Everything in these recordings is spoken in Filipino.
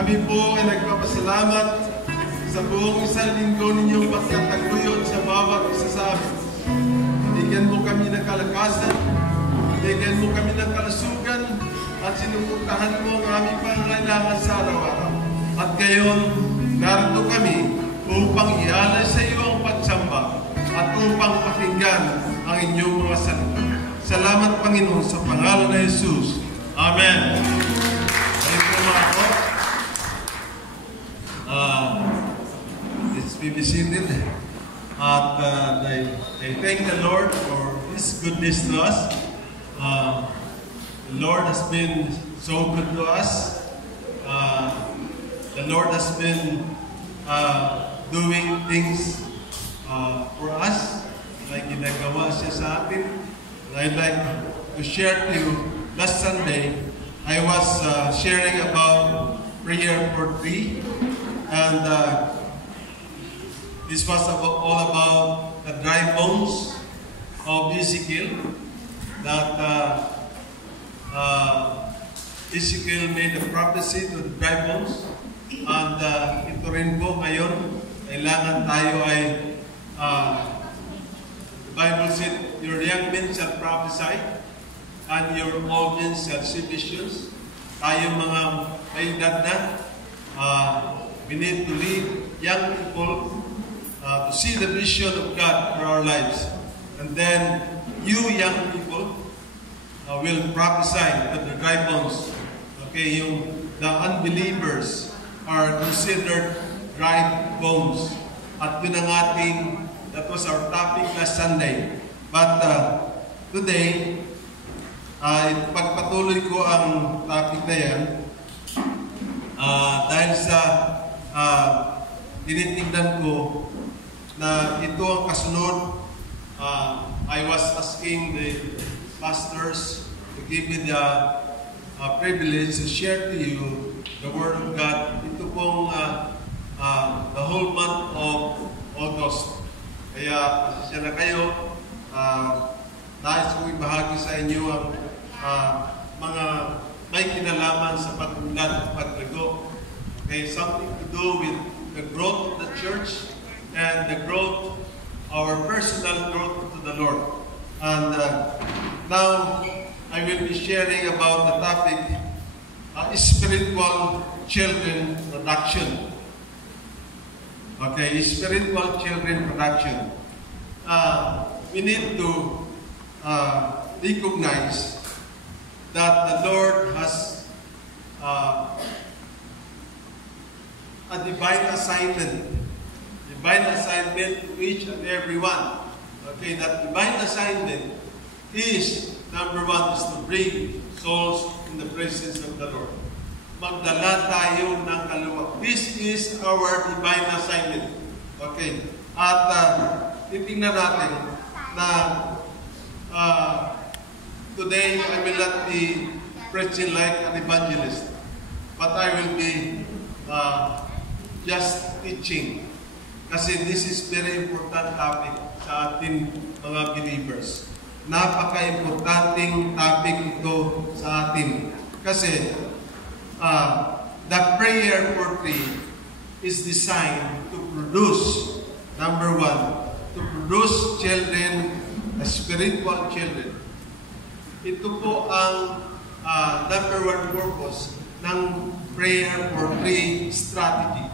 Kami po ay nagpapasalamat sa buong isang linggo ninyong pagtataguyod sa bawat isa sa amin. Bigyan mo kami ng kalakasan, bigyan mo kami ng kalusugan, at sinuportahan mo ang aming pangangailangan sa araw-araw. At ngayon, narito kami upang ialay sa iyo ang pagsamba at upang pakinggan ang inyong mga salita. Salamat, Panginoon, sa pangalan ng Jesus. Amen. Ayun po mga po. Let's be seated. At I thank the Lord for His goodness to us. The Lord has been so good to us. The Lord has been doing things for us, like ginagawa siya sa atin. I'd like to share to you, last Sunday, I was sharing about prayer for three, and this was all about the dry bones of Ezekiel, that Ezekiel made a prophecy to the dry bones, and ito rin po ngayon, kailangan tayo ay the Bible said, your young men shall prophesy, and your old men shall see visions. Tayo mga may edad na, we need to lead young people to see the vision of God for our lives. And then, you young people will prophesy to the dry bones. Okay, the unbelievers are considered dry bones. At yun ang that was our topic last Sunday. But today, pagpatuloy ko ang topic na yan dahil sa tinitingnan ko na ito ang kasunod. I was asking the pastors to give me the privilege to share to you the Word of God. Ito pong the whole month of August. Kaya pasensya na kayo. Nais kong ibahagi sa inyo ang mga may kinalaman sa pag-unlad at paglago. Okay, something to do with the growth of the church and the growth, our personal growth to the Lord. And now, I will be sharing about the topic, spiritual children production. Okay, spiritual children production. We need to recognize that the Lord has a divine assignment to each and every one. Okay, that divine assignment is, number one, is to bring souls in the presence of the Lord. Magdala tayo ng kaluwag. This is our divine assignment. Okay. At titingnan natin na today I will not be preaching like an evangelist, but I will be just teaching. Kasi this is very important topic sa ating mga believers. Napaka-importanting topic ito sa atin. Kasi the prayer for three is designed to produce, number one, to produce children, spiritual children. Ito po ang number one purpose ng prayer for three strategy.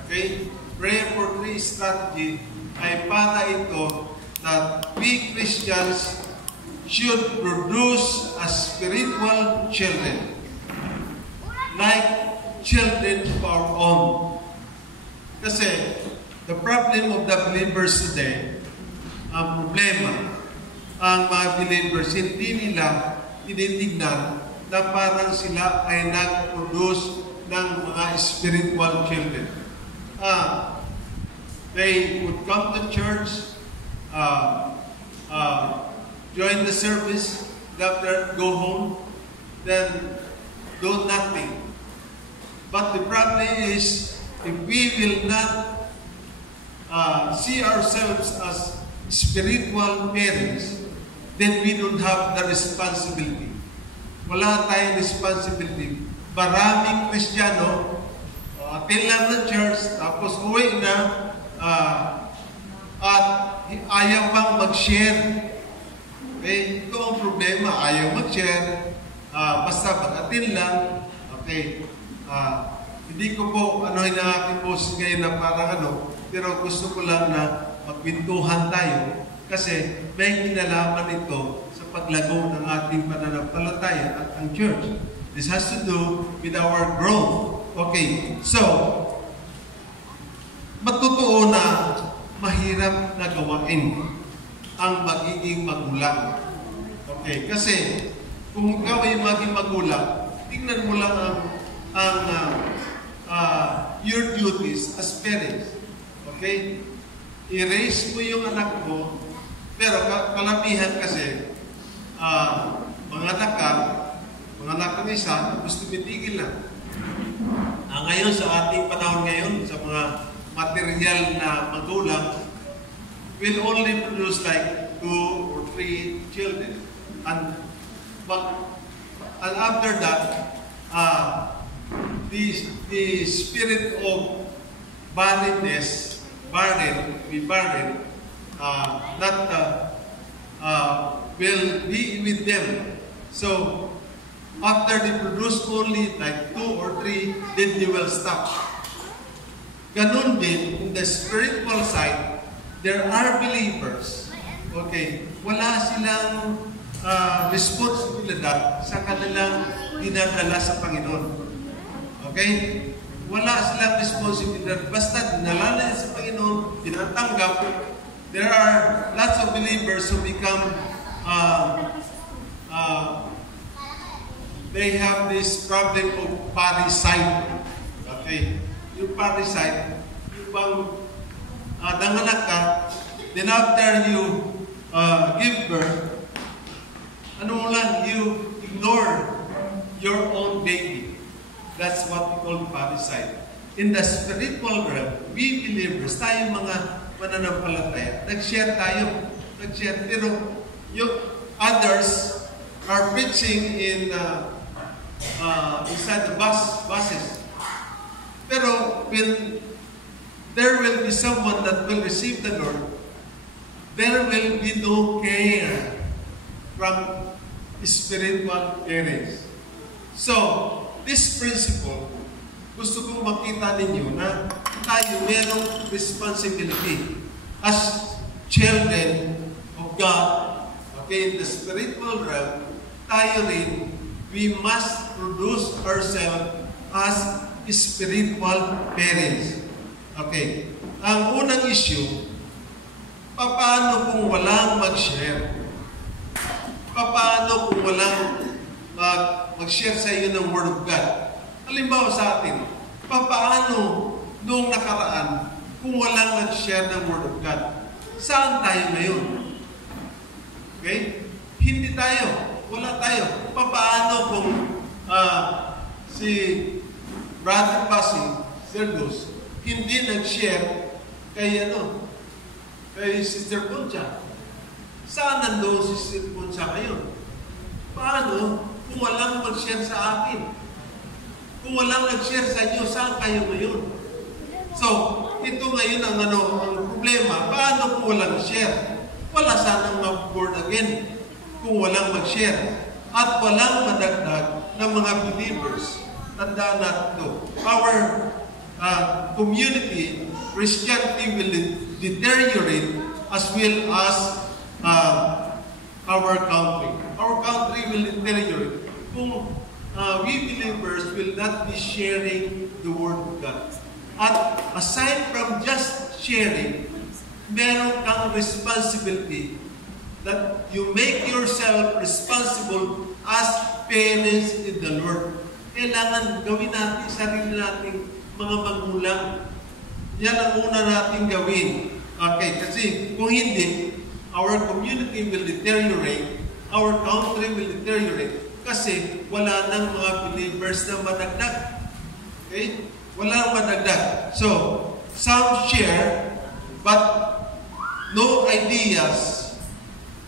Okay? Prayer for three strategy ay para ito that we Christians should produce a spiritual children, like children of our own. Kasi the problem of the believers today, ang problema, ang mga believers, hindi nila tinitignan na parang sila ay nag-produce ng mga spiritual children. They would come to church, join the service, after go home, then do nothing. But the problem is, if we will not see ourselves as spiritual parents, then we don't have the responsibility. Wala tayong responsibility. Maraming Kristiyano attend lang ng church, tapos uwi na, at ayaw pang mag-share. Okay? Ito ang problema, ayaw mag-share, basta mag-attend lang. Okay? Hindi ko po, yung aking post ngayon na parang pero gusto ko lang na magpintuhan tayo kasi may kinalaman ito sa paglago ng ating pananampalataya at ang church. This has to do with our growth. Okay, so, matotoo na mahirap na gawain ang magiging magulang. Okay, kasi kung ikaw ay maging magulang, tingnan mo lang your duties as parents. Okay? I-raise mo yung anak mo, pero kalamihan kasi, mga anak ng isa, tapos tumitigil na. Ngayon, sa ating panahon ngayon, sa mga material na magulang, will only produce like 2 or 3 children. And after that, the spirit of barrenness, will be with them. So, after they produce only like 2 or 3, then they will stop. Ganun din, in the spiritual side, there are believers. Okay, wala silang responsibilidad sa kanilang dinadala sa Panginoon. Okay? Wala silang responsibilidad. Basta dinala na sa Panginoon, tinatanggap. There are lots of believers who become they have this problem of parasite. Okay? Yung parasite, yung bang nanganak ka, then after you give birth, you ignore your own baby. That's what we call parasite. In the spiritual realm, we believers, tayo mga mananampalataya, nag-share tayo. Nag-share. Pero yung others are preaching inside the buses. Pero when there will be someone that will receive the Lord, there will be no care from spiritual parents. So, this principle, gusto kong makita ninyo na tayo mayroong responsibility as children of God. Okay, in the spiritual realm, tayo rin, we must produce ourselves as spiritual parents. Okay, ang unang issue, paano kung walang mag-share? Paano kung walang mag-share sa iyo ng Word of God? Halimbawa sa atin, paano noong nakaraan kung walang nag-share ng Word of God? Saan tayo ngayon? Okay? Hindi tayo. Wala tayo. Paano kung si Brother Pasi, Serdos, hindi nag-share kay Sister Concha? Saan nandoon si Sister Concha ngayon? Paano kung walang mag-share sa akin? Kung walang nag-share sa inyo, saan kayo ngayon? So, ito ngayon ang problema. Paano kung walang share? Wala sanang mag-born again kung walang mag-share. At walang madagdag ng mga believers. Tandaan natin ito. Our community, Christianity will deteriorate as well as our country. Our country will deteriorate kung we believers will not be sharing the Word of God. At aside from just sharing, meron kang responsibility that you make yourself responsible as parents in the Lord. Kailangan gawin natin sarili nating mga magulang. Yan ang una natin gawin. Okay, kasi kung hindi, our community will deteriorate, our country will deteriorate, kasi wala nang mga believers na madagdag. Okay? Wala nang madagdag. So, some share, but no ideas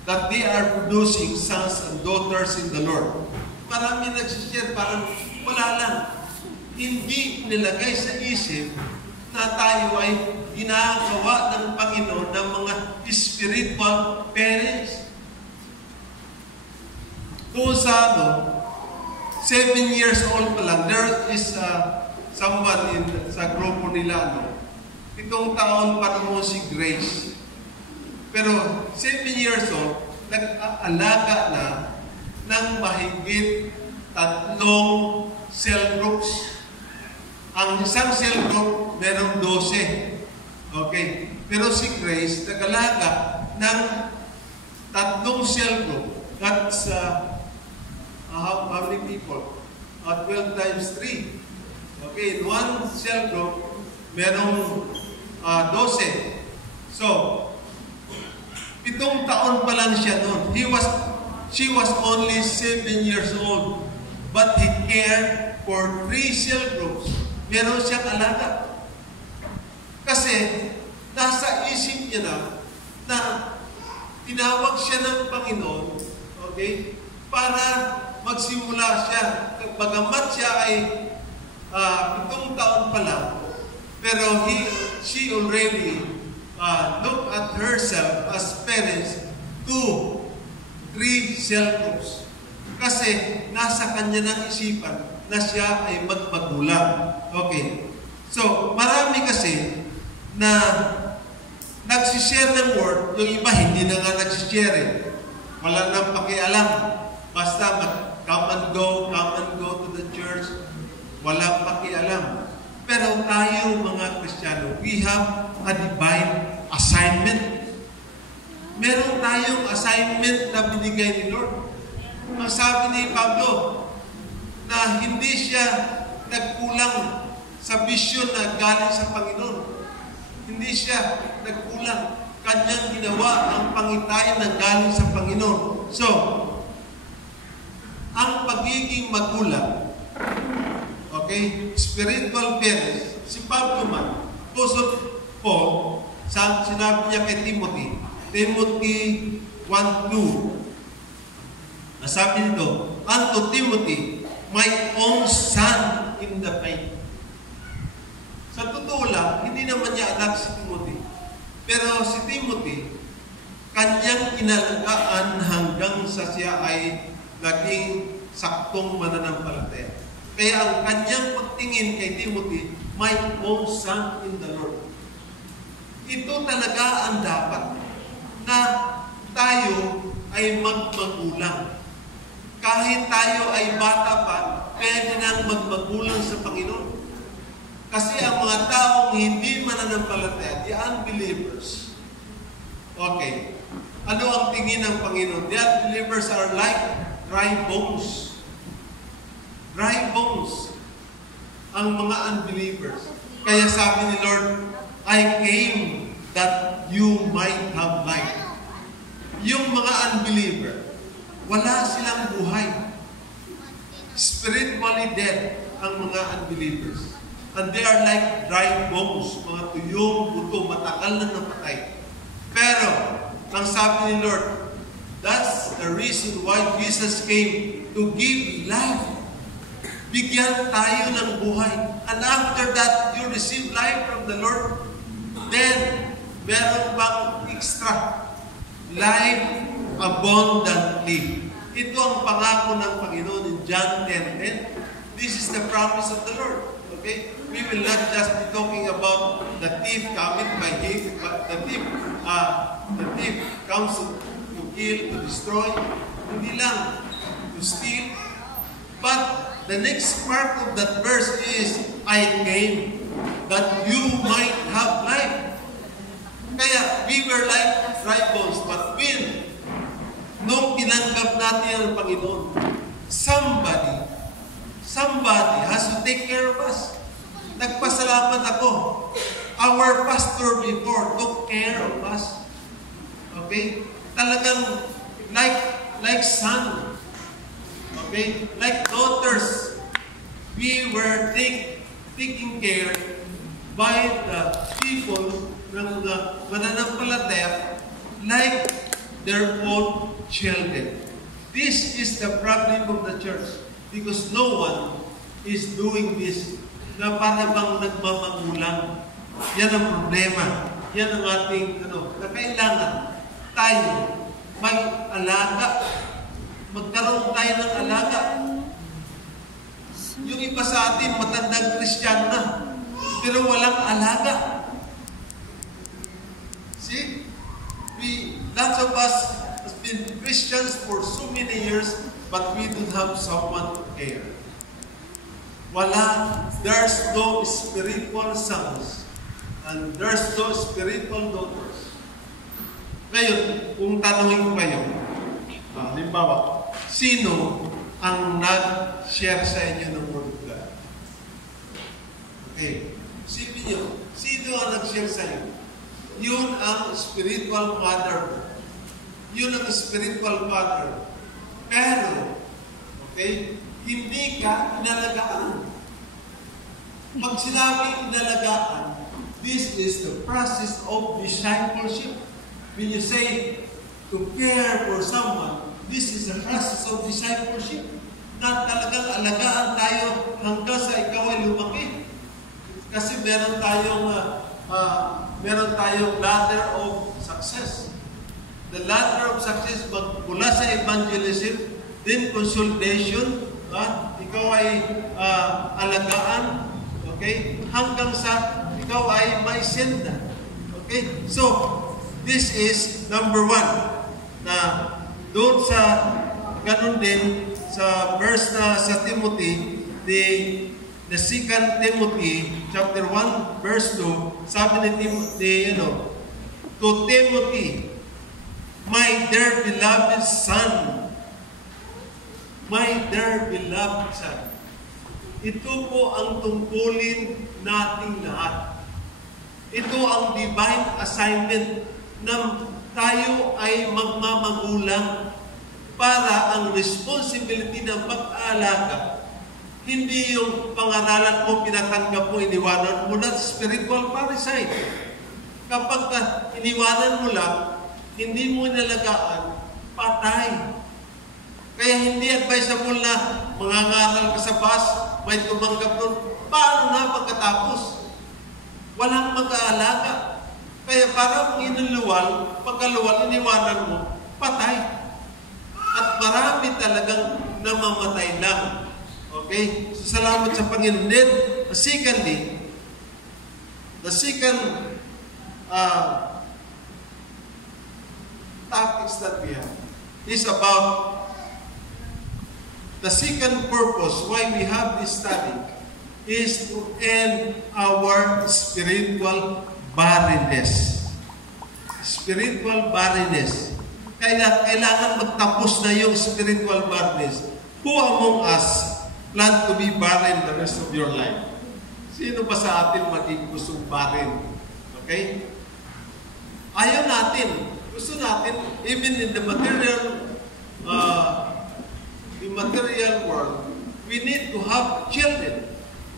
that they are producing sons and daughters in the Lord. Marami nagsishare, parang wala lang. hindi nilagay sa isip na tayo ay ginagawa ng Panginoon ng mga spiritual parents. Kung sa 7 years old pa lang, there is someone sa grupo nila, 7 taon pa naman si Grace. Pero 7 years old, nag-aalaga na ng mahigit 3 cell groups. Ang isang cell group, merong 12. Okay. Pero si Grace, nag-alaga ng 3 cell group. That's how many people? 12 times 3. Okay, in one cell group, merong 12. So, 7 taon pa lang siya noon. She was only 7 years old. But he cared for 3 cell groups. Meron siyang alaga. Kasi, nasa isip niya na tinawag siya ng Panginoon, okay, para magsimula siya. Bagamat siya ay 7 taon pa lang, pero she already looked at herself as parents to 3 cell groups. Kasi nasa kanya ng isipan na siya ay magmagulang. Okay. So, marami kasi na nagsishare ng word, yung iba hindi na nga nagsishare. Wala nang pakialam. Basta come and go to the church. Walang pakialam. Pero tayo mga Kristiyano, we have a divine assignment. Meron tayong assignment na binigay ni Lord. Ang sabi ni Pablo, na hindi siya nagkulang sa vision na galing sa Panginoon. Hindi siya nagkulang. Kanyang ginawa ang pangitayan na galing sa Panginoon. So, ang pagiging magulang, okay, spiritual parents, si Pablo man, Apostle Paul, sinabi niya kay Timothy 1:2, nasabi nito, unto Timothy, my own son in the faith. Sa totoo lang, hindi naman niya anak si Timothy. Pero si Timothy, kanyang inalagaan hanggang sa siya ay naging saktong mananampalataya. Kaya ang kanyang pagtingin kay Timothy, my own son in the Lord. Ito talaga ang dapat na tayo ay magmagulang. Kahit tayo ay bata pa, pwede nang magmagulang sa Panginoon. Kasi ang mga taong hindi mananampalataya, the unbelievers, okay, ano ang tingin ng Panginoon? The unbelievers are like dry bones. Dry bones ang mga unbelievers. Kaya sabi ni Lord, I came that you might have life. Yung mga unbeliever, wala silang buhay. Spiritually dead ang mga unbelievers. And they are like dry bones, mga tuyong buto, matagal na napatay. Pero, ang sabi ni Lord, that's the reason why Jesus came to give life. Bigyan tayo ng buhay. And after that, you receive life from the Lord. Then, meron pang extra. Life abundantly. Ito ang pangako ng Panginoon in John 10:10. This is the promise of the Lord. Okay? We will not just be talking about the thief coming by him, but the thief comes to kill, to destroy. Hindi lang to steal. But the next part of that verse is, I came that you might have life. Kaya, we were like dry bones, but nung tinanggap natin ang Panginoon, somebody has to take care of us. Nagpasalamat ako. Our pastor before took care of us. Okay? Talagang like son. Okay? Like daughters. We were taking care by the people ng mananampalataya like their own children. This is the problem of the church because no one is doing this na para bang nagmamagulang. Yan ang problema. Yan ang ating, na kailangan tayo mag-alaga. Magkaroon tayo ng alaga. Yung iba sa atin, matandang Kristiyano na, pero walang alaga. See? Lots of us has been Christians for so many years, but we don't have someone to care. There's no spiritual sons, and there's no spiritual daughters. Ngayon, kung tanongin ko kayo, halimbawa, sino ang nag-share sa inyo ng Word of God? Okay. Isipin nyo, sino ang nag-share sa inyo? Yun ang spiritual mother. Yun ang spiritual father. Pero, okay, hindi ka inalagaan. Pag sinabing inalagaan, this is the process of discipleship. When you say to care for someone, this is the process of discipleship. Na talagang alagaan tayo hanggang sa ikaw ay lumaki. Kasi meron tayong ladder of success. The ladder of success mula sa evangelism, then consolidation, ikaw ay alagaan, okay? Hanggang sa ikaw ay maisenda. Okay? So, this is number 1. Na doon sa ganun din sa verse na sa Timothy, the 2 Timothy chapter 1 verse 2, sabi ni Timothy, to Timothy, my dear beloved son, my dear beloved son. Ito po ang tungkulin nating lahat. Ito ang divine assignment na tayo ay magmamagulang para ang responsibility ng pag-aalaga. Hindi yung pangaralan mo, pinatanggap mo, iniwanan mo na spiritual parasite. Kapag iniwanan mo lang, hindi mo inalagaan, patay. Kaya hindi advisable na mangangaral ka sa bus, may tumanggap nun. Paano na pagkatapos? Walang mag-aalaga. Kaya parang inuluwal, pagkaluwal, iniwanan mo, patay. At marami talagang namamatay lang. Okay? So, salamat sa Panginoon. Then, secondly, the second topics that we have is about the second purpose why we have this study is to end our spiritual barrenness. Spiritual barrenness. Kailangan magtapos na yung spiritual barrenness. Who among us plan to be barren the rest of your life? Sino ba sa atin maging gustong barren? Okay? Ayaw natin. Gusto natin, even in the material world, we need to have children.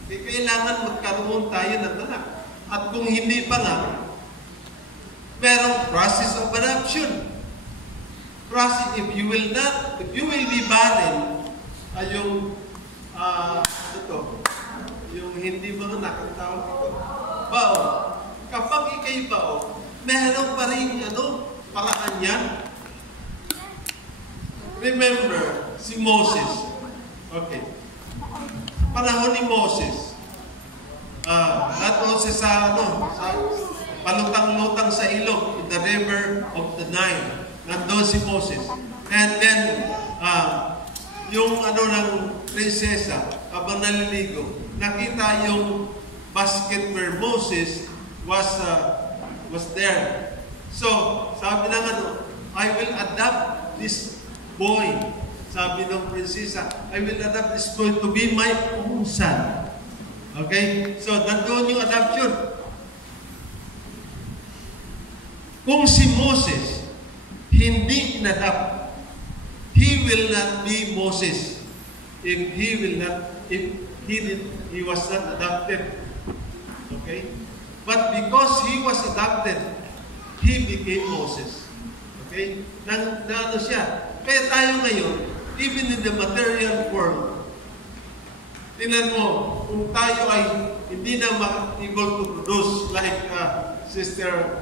Okay? Kailangan magkaroon tayo ng anak. At kung hindi pa nga, merong process of adoption. Process, if you will be barren, yung hindi mga anak, ang tawag ito, bao. Kapag ikay bao, meron pa rin, paraan yan. Remember, si Moses. Okay. Panahon ni Moses. Moses sa palutang-lutang sa ilog, in the river of the Nile. Nandun si Moses. And then, yung ng prinsesa, habang naliligo, nakita yung basket where Moses was there. So, sabi ng I will adopt this boy. Sabi ng prinsesa, I will adopt this boy to be my own son. Okay? So, nandun yung adoption. Kung si Moses hindi inadopt, he will not be Moses if he was not adopted. Okay? But because he was adopted, he became Moses. Okay? Na siya. Kaya tayo ngayon, even in the material world, Tingnan mo, kung tayo ay hindi na able to produce like Sister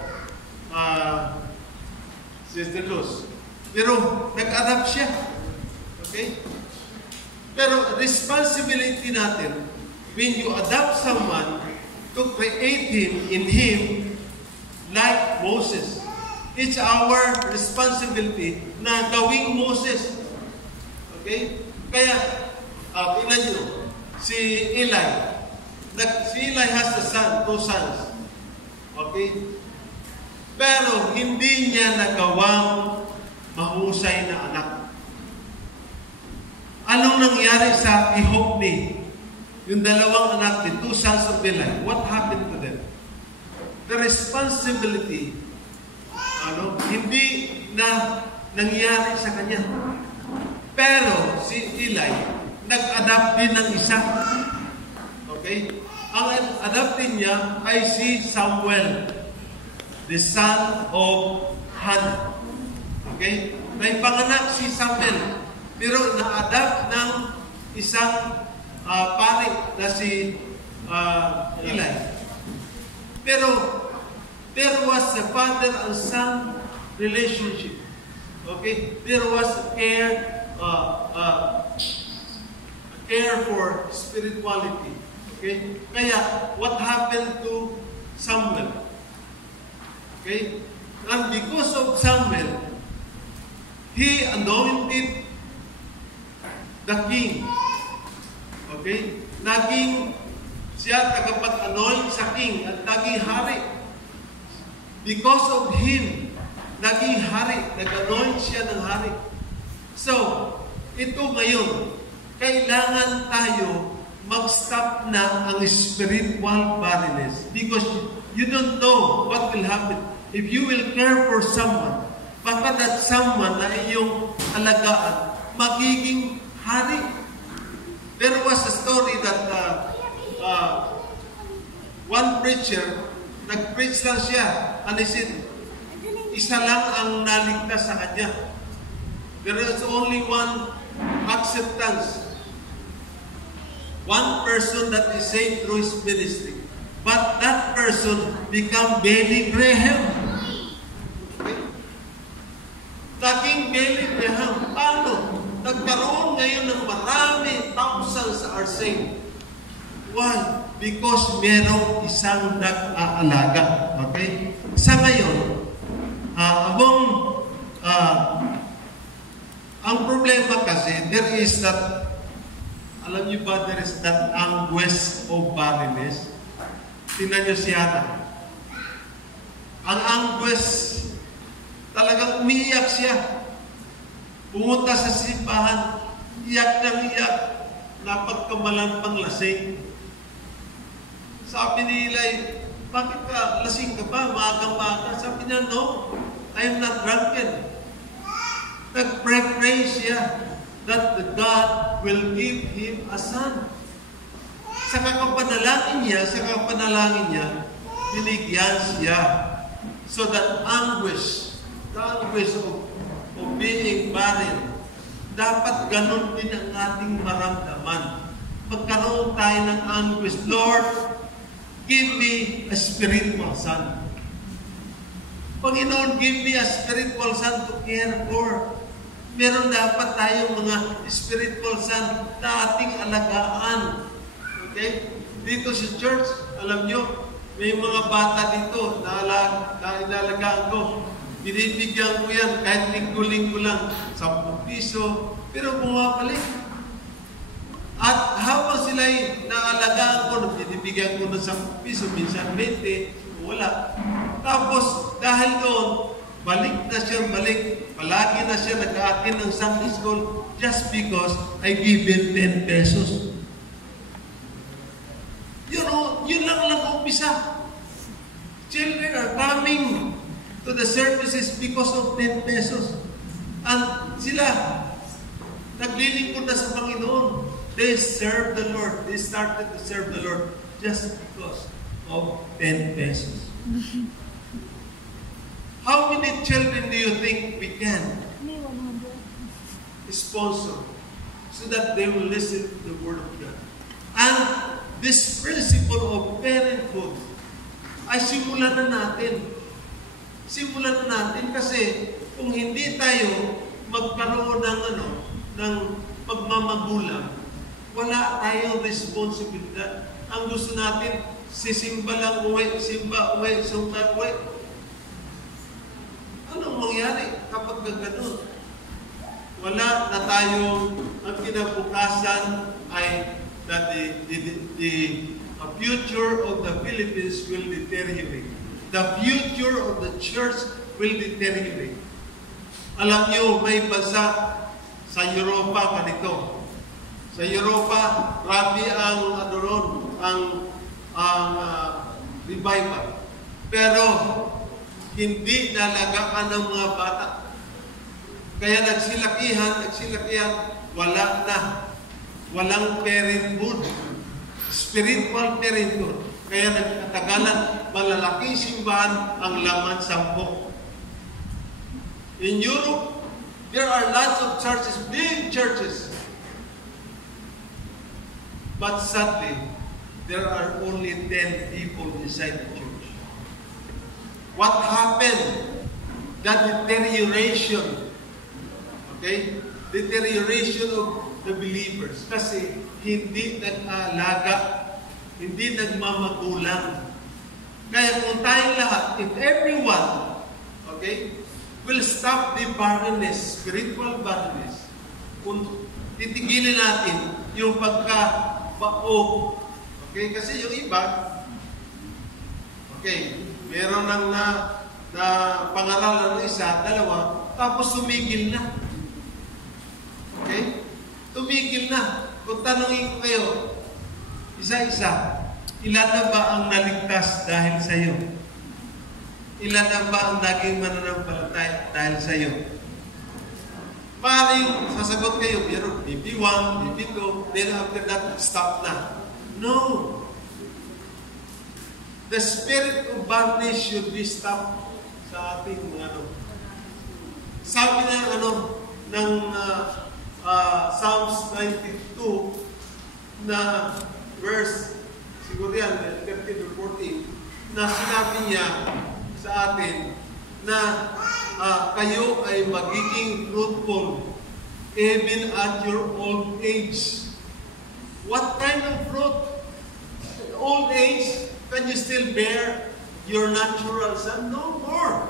Luz. Pero nag-adapt siya. Okay? Pero responsibility natin, when you adopt someone, to create in him like Moses. It's our responsibility na gawing Moses. Okay? Kaya, tingnan nyo, si Eli has two sons. Okay? Pero hindi niya nagawang mahusay na anak. Anong nangyari sa Ihopni? Yung dalawang anak, the two sons of Eli, what happened to them? The responsibility, hindi na nangyari sa kanya. Pero si Eli, nag-adapt din ng isa. Okay? Ang adapt din niya ay si Samuel, the son of Hannah. Okay? May panganak si Samuel, pero na-adapt ng isang pari na si Eli. Pero there was a father and son relationship. Okay? There was care for spirituality. Okay? Kaya, what happened to Samuel? Okay? And because of Samuel, he anointed the king. Okay? Naging siya tagapag-anoint sa king at naging hari. Because of him, naging hari. Nag-anoint siya ng hari. So, ito ngayon, kailangan tayo mag-stop na ang spiritual barrenness. Because you don't know what will happen. If you will care for someone, baka that someone na iyong alagaan, magiging hari. There was a story that one preacher, nag-preach lang siya, and he said, isa lang ang naligtas sa kanya. There is only one acceptance. One person that is saved through his ministry. But that person become Billy Graham. Okay? Naging Billy Graham. Paano? Nagkaroon ngayon ng marami, thousands are saved. Why? Because merong isang nag-aalaga. Okay? Sa ngayon, ang problema kasi, there is that, alam niyo ba, there is that anguish of barrenness. Tingnan niyo si Hannah. Ang anguish, talagang umiiyak siya. Pumunta sa simbahan, iyak ng iyak, napagkamalan pang lasing. Sabi ni Eli, bakit ka, lasing ka ba? Maagang-maaga. Sabi niya, no, I am not drunken. Nag-pray siya that the God will give him a son. Sa kakapanalangin niya, binigyan siya. So that anguish, the anguish of being barren, dapat ganun din ang ating maramdaman. Magkaroon tayo ng anguish, Lord, give me a spiritual son. Panginoon, give me a spiritual son to care for. Meron dapat tayong mga spiritual son na ating alagaan. Okay? Dito sa church, alam nyo, may mga bata dito na inalagaan ko. Binibigyan ko yan kahit linggo-linggo lang, 10 piso, pero bumabalik. At habang sila'y naalagaan ko, binibigyan ko ng 10 piso, minsan 20, wala. Tapos, dahil doon, balik na siya, palagi na siya nag-aatin ng Sunday school just because I give him 10 pesos. Yun lang umpisa. Children are coming to the services because of 10 pesos. And sila, naglilingkod na sa Panginoon. They serve the Lord. They started to serve the Lord just because of 10 pesos. How many children do you think we can sponsor so that they will listen to the Word of God? And this principle of parenthood ay simulan na natin. Simulan na natin kasi kung hindi tayo magkaroon ng pagmamagulang, wala tayong responsibilidad. Ang gusto natin, sisimba lang uwi, simba uwi, sumba uwi. Anong mangyari kapag gano'n? Wala na tayong, ang kinabukasan ay that the future of the Philippines will deteriorate. The future of the church will deteriorate. Alam niyo, may bansa sa Europa ganito. Sa Europa, grabe ang revival. Pero hindi nalagaan ng mga bata. Kaya nagsilakihan, wala na. Walang parenthood. Spiritual parenthood. Kaya nagkatagalan, malalaking simbahan ang laman 10. In Europe, there are lots of churches, big churches. But sadly, there are only 10 people inside the church. What happened? That deterioration. Okay? Deterioration of the believers. Kasi hindi nag-aalaga, hindi nagmamagulang. Kaya kung tayong lahat, if everyone, okay, will stop the barrenness, spiritual barrenness, kung titigilin natin yung pagkabaog, okay, kasi yung iba, okay, meron nang na pangaralan ng isa, dalawa, tapos tumigil na. Okay? Tumigil na. Kung tanongin ko kayo, isa-isa, ilan na ba ang naligtas dahil sa iyo? Ilan na ba ang naging mananampalataya dahil sa iyo? Maaaring sasagot kayo, maybe 1, maybe 2, then after that, stop na. No. The spirit of barrenness should be stopped sa ating Sabi ng Psalms 92 na verse, siguro yan, 13 to 14, na sinabi niya sa atin na kayo ay magiging fruitful even at your old age. What kind of fruit? Old age, can you still bear your natural son? No more.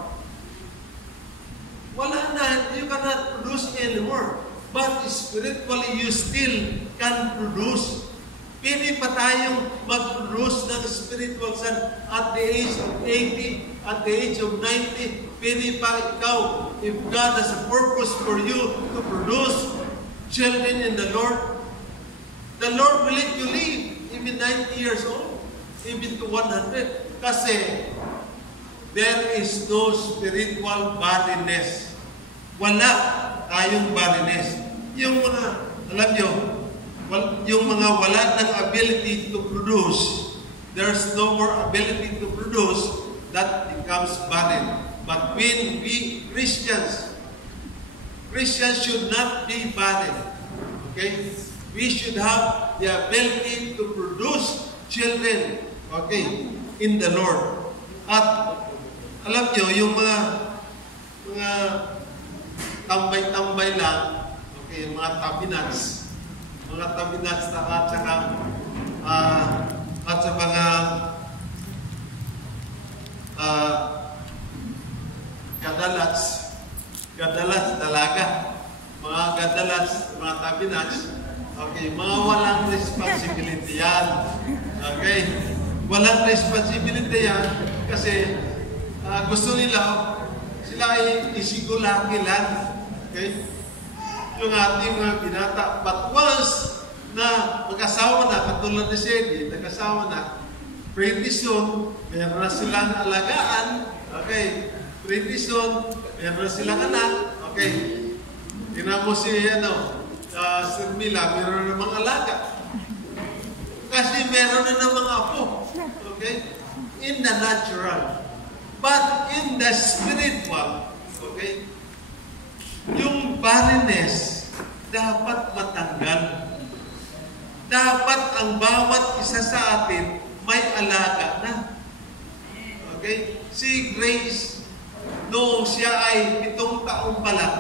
Wala na, you cannot produce anymore. But spiritually, you still can produce. Pwede pa tayong mag-produce ng spiritual son at the age of 80, at the age of 90. Pwede pa ikaw, if God has a purpose for you to produce children in the Lord will let you live even 90 years old, even to 100. Kasi there is no spiritual barrenness. Wala tayong barrenness. Yung mga, alam nyo, yung mga wala ng ability to produce, there's no more ability to produce, that becomes barren. But when we Christians should not be barren. Okay? We should have the ability to produce children, okay, in the Lord. At alam nyo, yung mga tambay-tambay lang, okay, mga tabinats at sa mga gadalats talaga, mga gadalats, mga tabinats, okay, mga walang responsibility yan. Okay? Walang responsibility yan kasi gusto nila, sila ay isigulaki lang. Okay? Yung ating mga binata. But once na mag-asawa na, katulad ni Sedi, nag-asawa na, pretty soon, meron na silang alagaan. Okay? Pretty soon, meron na silang anak. Okay? Tingnan mo si, Sir Mila, meron na namang alaga. Kasi meron na namang apo. Okay? In the natural. But in the spiritual, okay, yung barrenness dapat matanggal. dapat ang bawat isa sa atin may alaga na. Okay? Si Grace, noong siya ay 7 taong pa lang,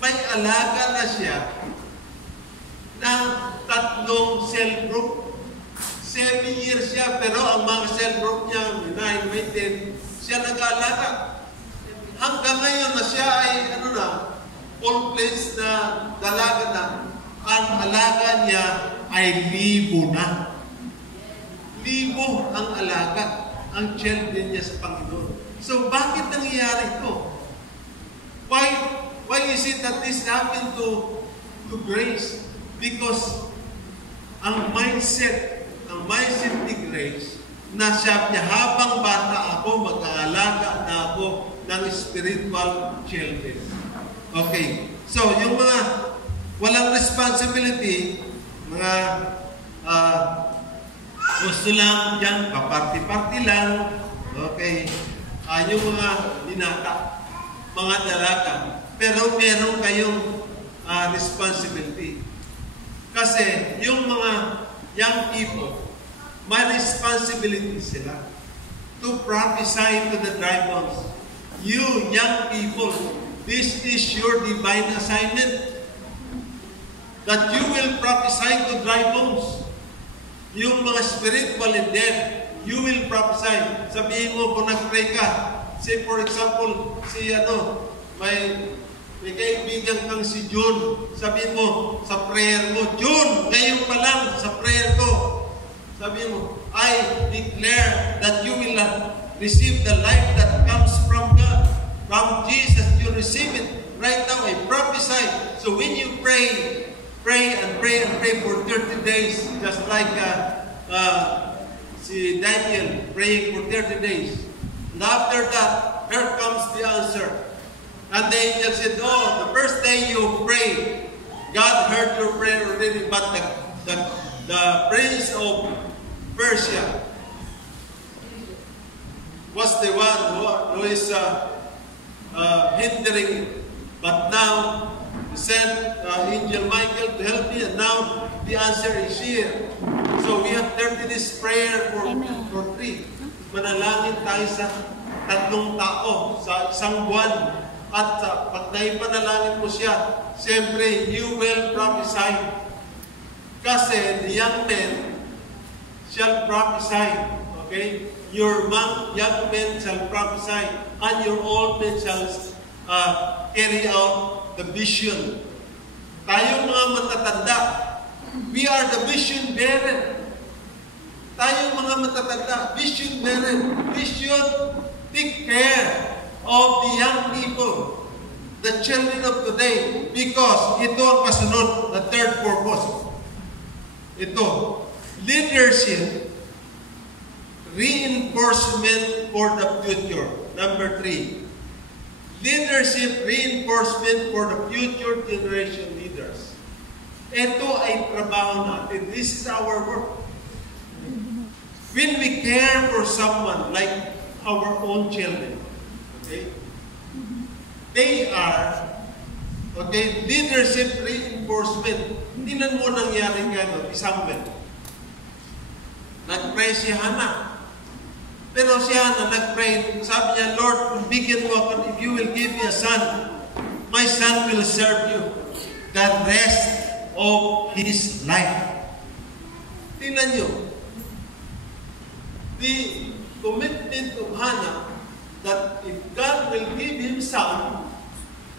may alaga na siya ng 3 cell group. 7 years siya, pero ang mga cell group niya, 9, 10, siya nag-aalaga. Hanggang ngayon na siya ay, full place na dalaga na, ang alaga niya ay 1,000 na. 1,000 ang alaga, ang children niya sa Panginoon. So, bakit nangyayari ito? Why is it that this happened to Grace? Because ang mindset ni Grace, na siya niya, habang bata ako, mag-aalaga na ako ng spiritual children. Okay. So, yung mga walang responsibility, mga gusto lang yan, paparty-party lang, okay, yung mga binata, mga dalaga, pero meron kayong responsibility. Kasi yung mga young people, may responsibility sila to prophesy to the dry bones. You young people, this is your divine assignment. That you will prophesy to dry bones. Yung mga spiritual and dead, you will prophesy. Sabihin mo kung nag-pray ka. Say for example, may kaibigan kang si June. Sabihin mo sa prayer mo, June, ngayon pa lang sa prayer ko. Sabihin mo, I declare that you will receive the life that comes from God. From Jesus, you receive it. Right now, I prophesy. So when you pray and pray for 30 days, just like si Daniel praying for 30 days. And after that, here comes the answer. And the angel said, the first day you pray, God heard your prayer already, but the prince of Persia was the one who is hindering it. But now, he sent Angel Michael to help me, and now the answer is here. So we have 30 days prayer for 3. Manalangin tayo sa 3 tao sa isang buwan. At pag naipanalangin mo siya, siyempre, you will prophesy. Kasi the young men shall prophesy. Okay? Your young men shall prophesy, and your old men shall carry out the vision. Tayong mga matatanda, we are the vision bearer. Tayong mga matatanda, vision bearer. We should take care of the young people, the children of today, because ito ang kasunod na third purpose. Ito, leadership, reinforcement for the future. Number 3, leadership reinforcement for the future generation leaders. Ito ay trabaho natin. This is our work. When we care for someone like our own children, okay, they are, okay, leadership reinforcement. Tingnan mo nangyari kay Samuel. Nag-pray si Hannah. Pero si Hannah nag-pray, sabi niya, Lord, kung bigyan mo ako, if you will give me a son, my son will serve you the rest of his life. Tingnan niyo, the commitment of Hannah that if God will give him son,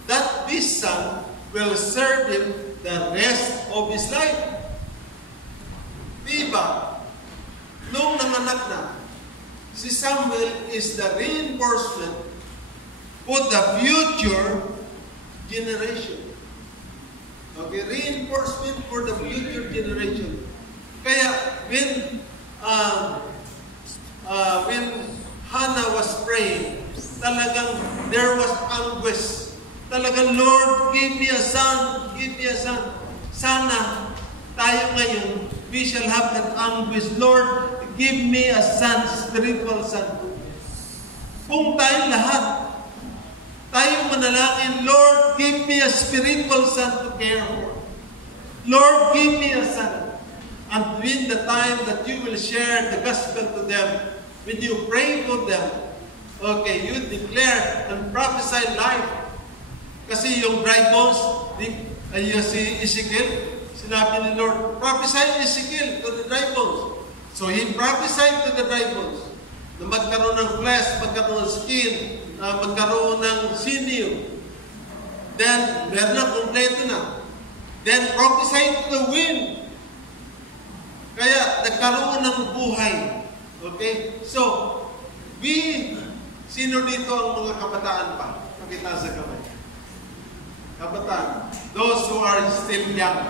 that this son will serve him the rest of his life. Diba? Nung nanganak na, si Samuel is the reinforcement for the future generation. Okay, reinforcement for the future generation. Kaya when Hannah was praying, talagang there was anguish. Talagang, Lord, give me a son, give me a son. Sana tayo ngayon, we shall have that anguish. Lord, give me a son, spiritual son. Kung tayong lahat, tayong manalangin, Lord, give me a spiritual son to care for. Lord, give me a son. And when the time that you will share the gospel to them, when you pray for them, okay, you declare and prophesy life. Kasi yung dry bones, si Ezekiel, sinabi ni Lord, prophesy Ezekiel to the dry bones. So he prophesied to the dry bones na magkaroon ng flesh, magkaroon ng skin, magkaroon ng sinew. Then, meron na, kompleto na. Then, prophesy to the wind. Kaya, nagkaroon ng buhay. Okay? So, sino dito ang mga kabataan pa? Pakita sa kamay. Kabataan. Those who are still young.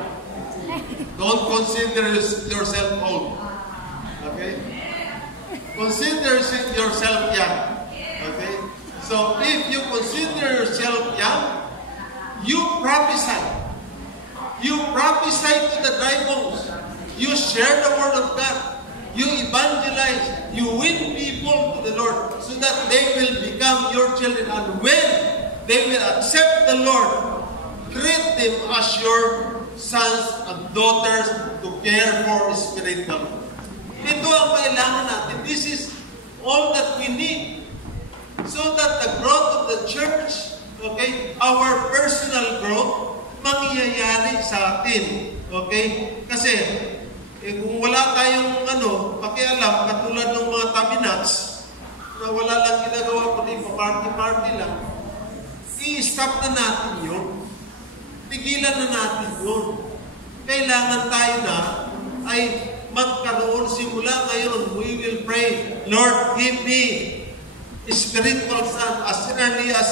Don't consider yourself old. Okay? Consider yourself young. Okay? So, if you consider yourself young, you prophesy. You prophesy to the dry bones. You share the word of God. You evangelize. You win people to the Lord so that they will become your children. And when they will accept the Lord, treat them as your sons and daughters to care for spiritual. Ito ang kailangan natin. This is all that we need so that the growth of the church, okay, our personal growth, mangyayari sa atin. Okay? Kasi, kung wala tayong pakialam, katulad ng mga tabinats, na wala lang ginagawa kundi party-party lang, i-stop na natin yun. Tigilan na natin yun. Kailangan tayo na ay magkaroon simula ngayon. We will pray, Lord, give me a spiritual son as early as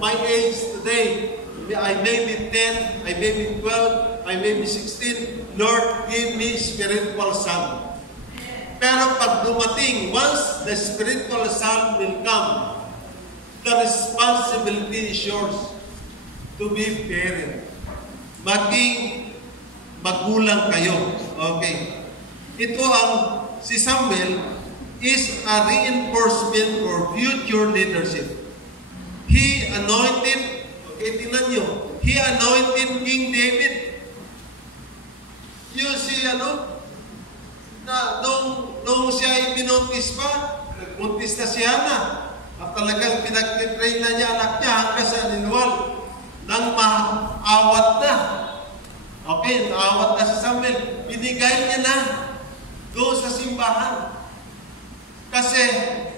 my age today. I may be 10, I may be 12, I may be 16. Lord, give me spiritual son. Pero pag dumating, once the spiritual son will come, the responsibility is yours to be parent. Maging magulang kayo. Okay. Ito si Samuel is a reinforcement for future leadership. He anointed, okay, tingnan nyo, he anointed King David. Yung na nung siya ay binuntis pa, nagbuntis na si Hannah. At talagang pinag-train na niya anak niya hanggang sa ninuwal nang maawat na. Okay, naawat na si Samuel. Binigay niya na doon sa simbahan. Kasi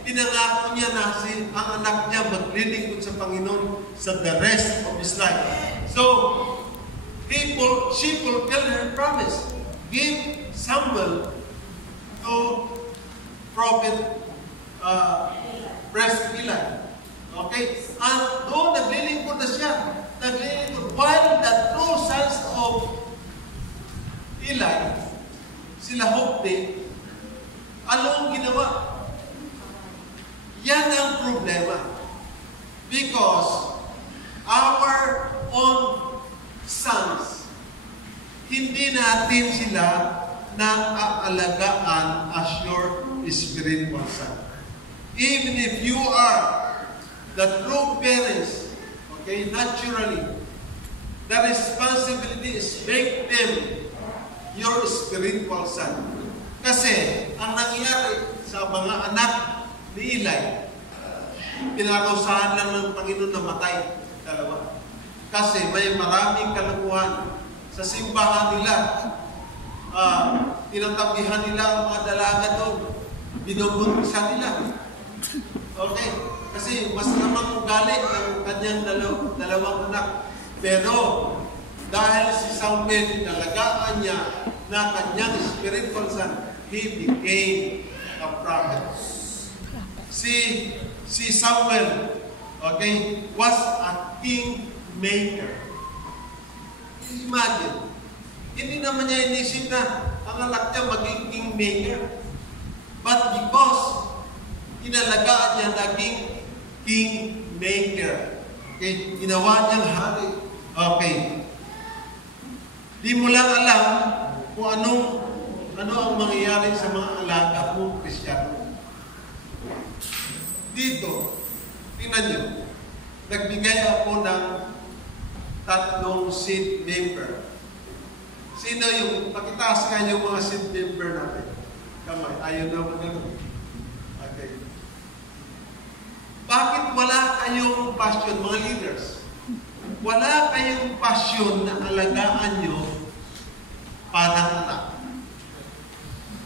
pinangako niya na ang anak niya maglilingkod sa Panginoon sa the rest of his life. So, she fulfilled her promise. Give Samuel to prophet Breast Eli. Okay? And doon naglilingkod na siya. Naglilingkod. While the two sons of Eli, sila Hophni, anong ginawa? Yan ang problema. Because our own sons, hindi natin sila naaalagaan as your spiritual son. Even if you are the true parents, okay, naturally, the responsibility is make them your spiritual son. Kasi, ang nangyari sa mga anak ni Eli, pinarusahan lang ng Panginoon na matay. Dalawa. Kasi may maraming kalokohan sa simbahan nila. Tinatabihan nila ang mga dalaga doon. Binubuntisan nila. Okay? Kasi mas namang ugali ng kanyang dalawang anak. Pero, dahil si Samuel, nalagaan niya na kanyang spiritual son, he became a prophet. Si Samuel, okay, was a king maker. Imagine, hindi naman niya inisip na ang anak niya maging king maker. But because inalagaan niya naging king maker. Okay, ginawa niyang hari. Okay. Di mo lang alam kung ano ang mangyayari sa mga alaga mo, Kristiyano. Dito, tingnan nyo, nagbigay ako ng 3 seat member Sino yung, pakitaas nga yung mga seed member natin. Kamay, ayaw na magano. Okay. Bakit wala kayong passion, mga leaders? Wala kayong passion na alagaan nyo parang anak.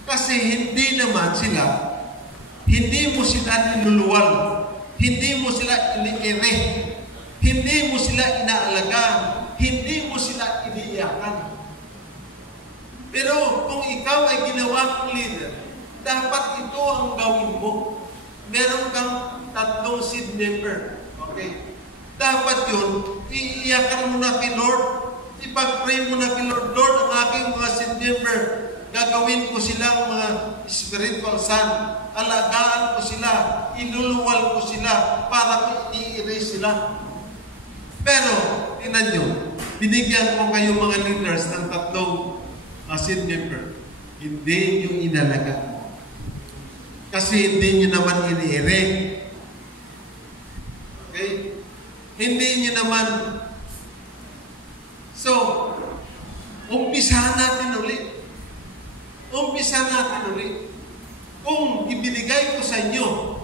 Kasi hindi naman sila, hindi mo sila niluluwal, hindi mo sila iniire, hindi mo sila inaalagaan, hindi mo sila iniiyakan. Pero kung ikaw ay ginawa kong leader, dapat ito ang gawin mo. Meron kang 3 seed member. Okay? Dapat yun, iiyakan mo na kay Lord. Ipag-pray mo na kay Lord. Lord, ang aking mga seed member, gagawin ko silang mga spiritual son. Alagaan ko sila. Iluluwal ko sila para ko i-erase sila. Pero, tingnan nyo, binigyan ko kayo mga leaders ng 3 seed member. Hindi nyo inalaga. Kasi hindi nyo naman iniire. Okay? Hindi nyo naman. So, umpisahan natin ulit. Umpisahan natin ulit. Kung ibinigay ko sa inyo,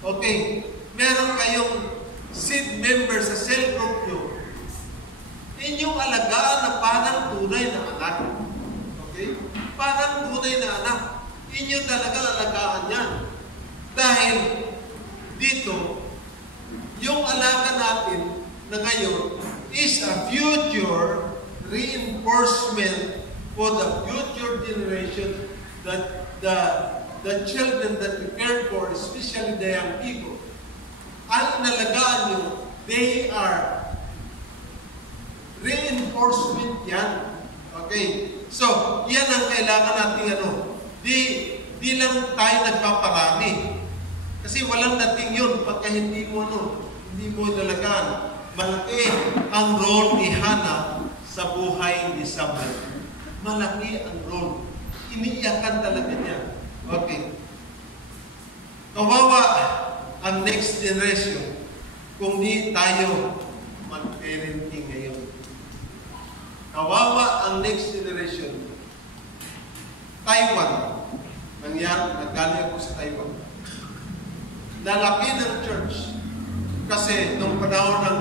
okay, meron kayong seed member sa cell group nyo, inyong alagaan na parang tunay na anak. Okay? Parang tunay na anak. Inyo talaga alagaan yan. Dahil dito, yung alaga natin na ngayon is a future reinforcement for the future generation that the children that we care for, especially the young people. Ang inalagaan nyo, they are reinforcement yan. Okay? So, yan ang kailangan natin Di lang tayo nagpaparami. Kasi walang dating yun pagka hindi mo inalagaan. Malaki ang role ni Hannah sa buhay ni Samuel. Malaki ang role. Iniiyakan talaga niya. Okay. Kawawa ang next generation kung di tayo mag-parenting ngayon. Kawawa ang next generation. Taiwan. Naggaling ako sa Taiwan. Lalaki ng church. Kasi nung panahon ng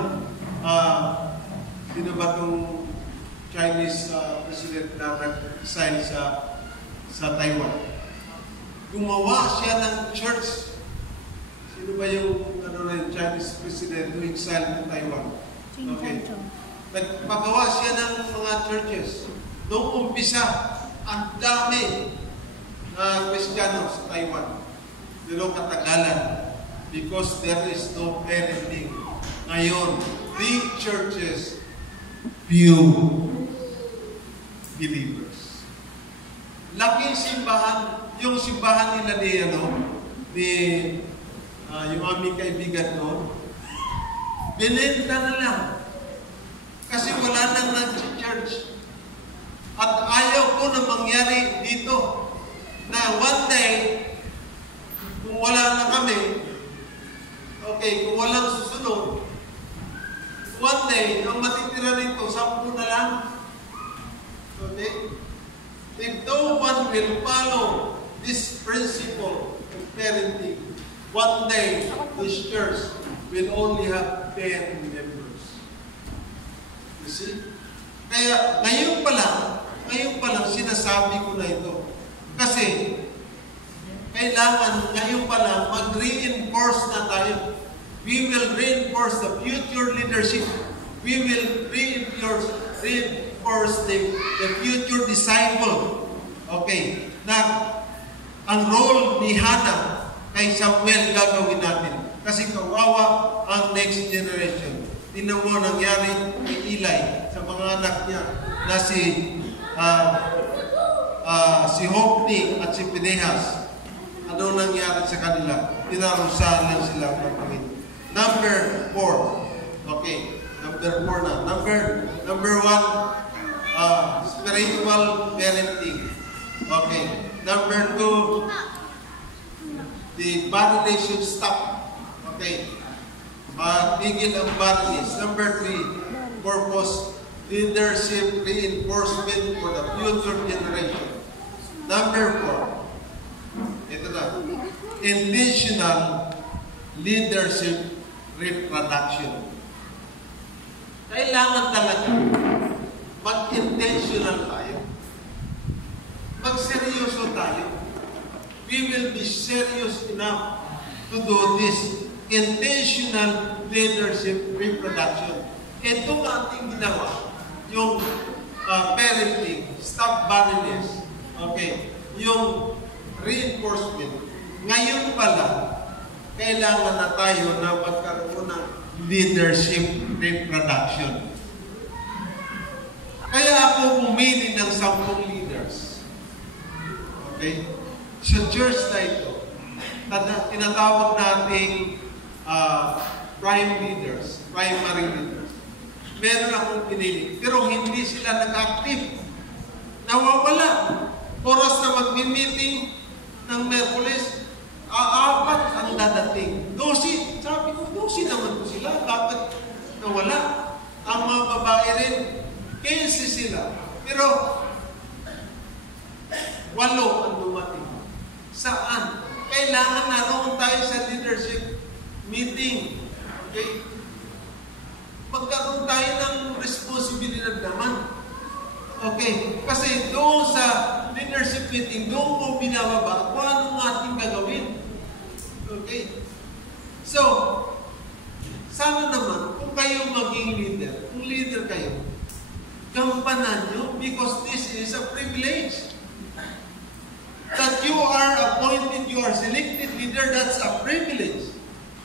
sino ba itong Chinese president na nag-sign sa Taiwan. Gumawa siya ng church. Sino ba yung Chinese president who exiled in Taiwan? Okay. Nagpagawa siya ng mga churches. Noong umpisa, ang dami na Kristiyano sa Taiwan. Pero katagalan, because there is no parenting. Ngayon, big churches, few believers. Laking simbahan, yung simbahan nila yung aming kaibigan doon, binenta na lang. Kasi wala nang nag-church. At ayaw ko na mangyari dito na one day, kung wala na kami, okay, kung walang susunod, one day, ang matitira rito, 10 na lang. Okay? If no one will follow this principle of parenting, one day, this church will only have 10 members. You see? Kaya ngayon pa lang sinasabi ko na ito. Kasi kailangan ngayon pa lang mag-reinforce na tayo. We will reinforce the future leadership. We will reinforce the future disciple. Okay. Na ang role ni Hannah kay Samuel gagawin natin. Kasi kawawa ang next generation. Tingnan mo nangyari kay Eli sa mga anak niya na si Hophni at si Pinehas. Ano nangyari sa kanila? Tinarusahan lang sila ng Panginoon. Number 4. Okay. Number 4 na. Number 1, spiritual parenting. Okay. Number 2, the barrenness should stop. Okay. Tigil ang barrenness. Number 3, purpose leadership reinforcement for the future generation. Number 4, ito na, intentional leadership reproduction. Kailangan talaga mag-intentional tayo. Mag-seryoso tayo. We will be serious enough to do this intentional leadership reproduction. Ito ang ating ginawa, yung parenting, stop barrenness, okay, yung reinforcement. Ngayon pala, kailangan na tayo na magkaroon ng leadership reproduction. Kaya ako pumili ng 10 leaders. Okay? So church na ito, tinatawag nating primary leaders. Meron akong pinili. Pero hindi sila nag-active. Nawawala. Oras na mag-meeting ng Merkulis, 4 ang dadating. 12. Sabi ko, 12 naman po sila. Bakit nawala? Ang mga babae rin, 15 sila. Pero 8 ang dumating. Saan? Kailangan naroon tayo sa leadership meeting. Okay? Magkaroon tayo ng responsibilidad naman. Okay? Kasi doon sa leadership meeting, doon ko binababa kung anong ating gagawin. Okay? So, sana naman, kung kayo maging leader, kung leader kayo, gampanan nyo because this is a privilege. That you are appointed, you are selected leader, that's a privilege.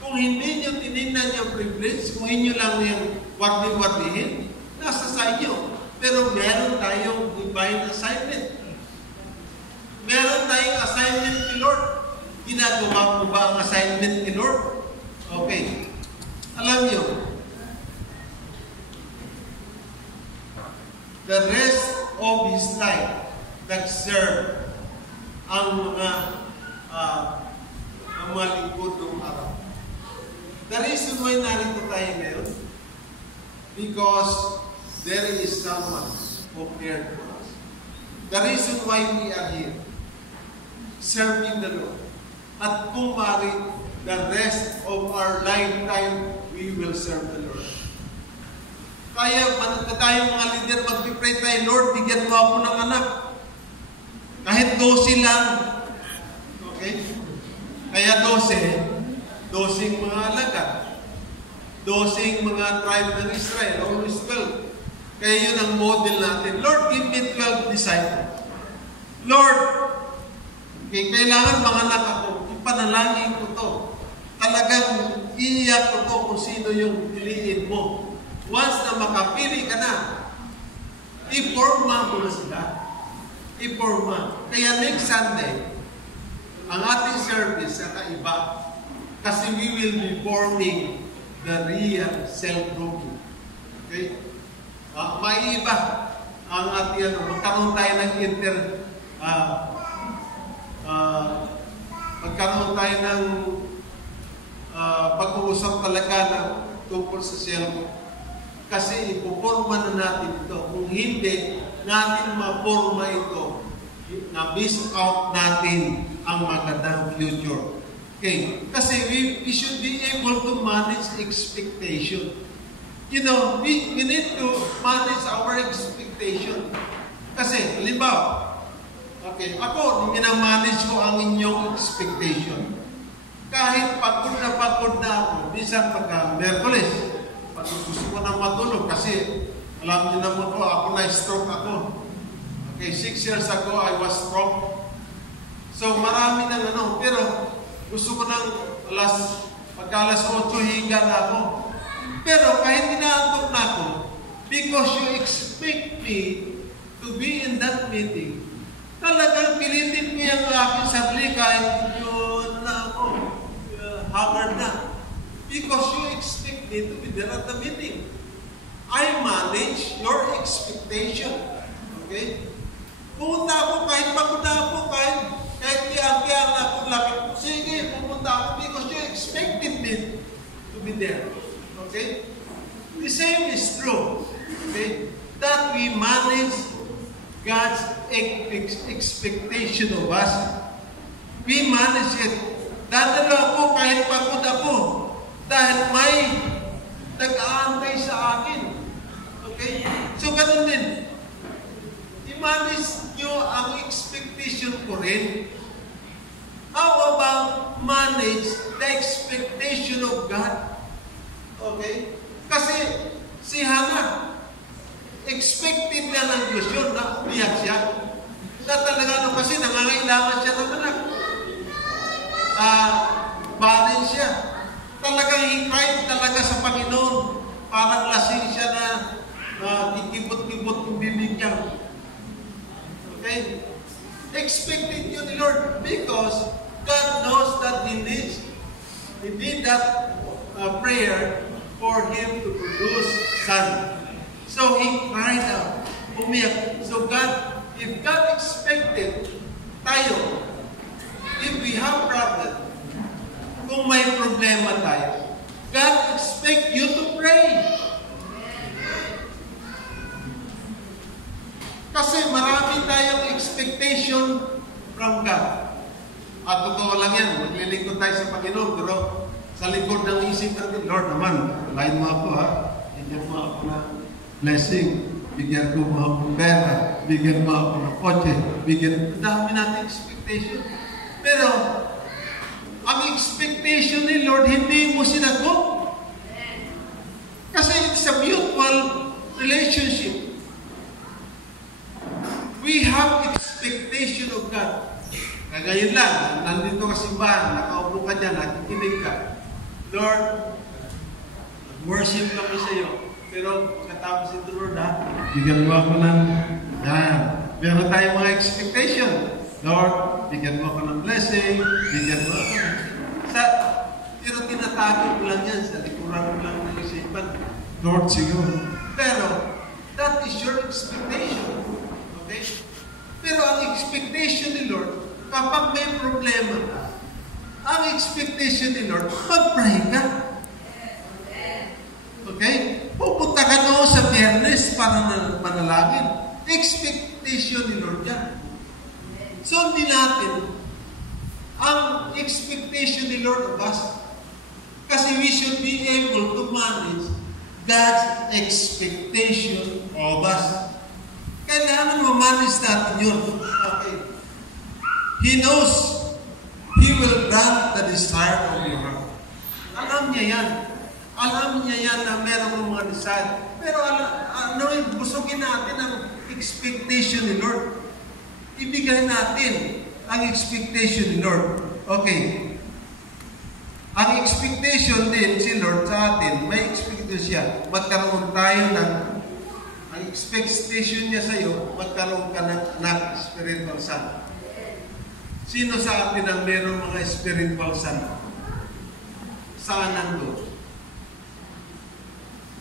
Kung hindi nyo tinignan yung privilege, kung inyo lang yung wardi-wardihin, nasa sa inyo. Pero meron tayong divine assignment. Meron tayong assignment ni Lord. Ginagawa mo ba ang assignment ni Lord? Okay. Alam nyo, the rest of His life, nag-serve ang mga lingkod ng araw. The reason why narito tayo ngayon, because there is someone who cared for us. The reason why we are here, serving the Lord. At kung maaari, the rest of our lifetime, we will serve the Lord. Kaya, tayong mga leader, mag-pray tayo, Lord, bigyan mo ako ng anak. Kahit 12 lang. Okay? Kaya 12 mga alagad. 12 mga tribe ng Israel, always 12. Kaya yun ang model natin. Lord, give me 12 disciples. Lord, kailangan mga anak ako, ipanalangin ko to. Talagang iiyak ko to kung sino yung piliin mo. Once na makapili ka na, i-forma mo na sila. I-forma. Kaya next Sunday, ang ating service sa kaiba. Kasi we will be forming the real self-group. Okay? May iba ang ating magkaroon tayo ng magkaroon tayo ng pag-uusap talaga na tungkol sa self-group. Kasi ipoporma na natin ito. Kung hindi natin maporma ito, na-miss out natin ang magandang future. Okay? Kasi we should be able to manage expectation. You know, we need to manage our expectation. Kasi, halimbawa, okay, ako, minamanage ko ang inyong expectation. Kahit pagod na ako, minsan pagka Merkulis, pag gusto ko na matulog kasi alam niyo naman ko, ako na-stroke ako. Okay, 6 years ago, I was stroke. So, marami ng pero gusto ko ng pagka alas 8, higa na ako. Pero kahit inaantok na ako, because you expect me to be in that meeting, talagang pilitin ko yung aking sarili kahit yun na ako, haggard na. Because you expect me to be there at the meeting. I manage your expectation. Okay? Pumunta ako kahit pagod na ako, kahit kiyang-kiyang na ako lakad ko. Sige, pumunta ako because you expected me to be there. Okay? The same is true. Okay? manage God's expectation of us. We manage it. Dadalo ako kahit pagod ako dahil may nag-aantay sa akin. Okay? So, ganun din. I-manage nyo ang expectation ko rin. How about manage the expectation of God? Okay? Kasi si Hannah, expected na ng Diyos yun na umiyak siya. Na talaga kasi nangangailangan siya ng anak. Barren siya. Talagang he cried talaga sa Panginoon. Parang lasing siya na kikibot-kibot yung bibig niya. Okay? Expected yun ni Lord because God knows that He need that prayer for Him to produce son. So He cried out. Umiyak. So God, if God expected tayo, if we have problem, kung may problema tayo, God expect you to pray. Kasi marami tayong expectation from God. At totoo lang yan, maglilingkod tayo sa Panginoon, pero sa likod ng isip natin, Lord naman, lain mo ako ha, bigyan mo ako na blessing, bigyan mo ako ng pera, bigyan mo ako ng kotse, dami natin expectation. Pero, ang expectation ni Lord, hindi mo sinagot. Kasi it's a mutual relationship. We have expectation of God. Ngayon lang, nandito ka simbahan, nakaupo ka dyan, nakikinig ka. Lord, worship kami sa iyo. Pero pagkatapos ito, Lord, bigyan mo ako ng, meron tayong mga expectation. Lord, bigyan mo ako ng blessing, bigyan mo ako. Pero tinatago mo lang yan, sa likuran mo lang ng isipan. Lord, siguro. Pero, that is your expectation. Okay? Pero ang expectation ni Lord, kapag may problema ka, ang expectation ni Lord, mag-pray ka. Okay? Pupunta ka doon sa Barreness para manalangin. Expectation ni Lord yan. So, hindi natin ang expectation ni Lord of us. Kasi we should be able to manage God's expectation of us. Kailangan ma-manage natin yun. Okay. He knows He will grant the desire of your heart. Alam niya yan. Alam niya yan na meron mga desire. Pero busugin natin ang expectation ni Lord. Ibigay natin ang expectation ni Lord. Okay. Ang expectation din si Lord sa atin, may expectation siya. Magkaroon tayo ng ang expectation niya sa iyo, magkaroon ka ng spiritual son. Sino sa atin ang meron mga spiritual son? Saan nandoon?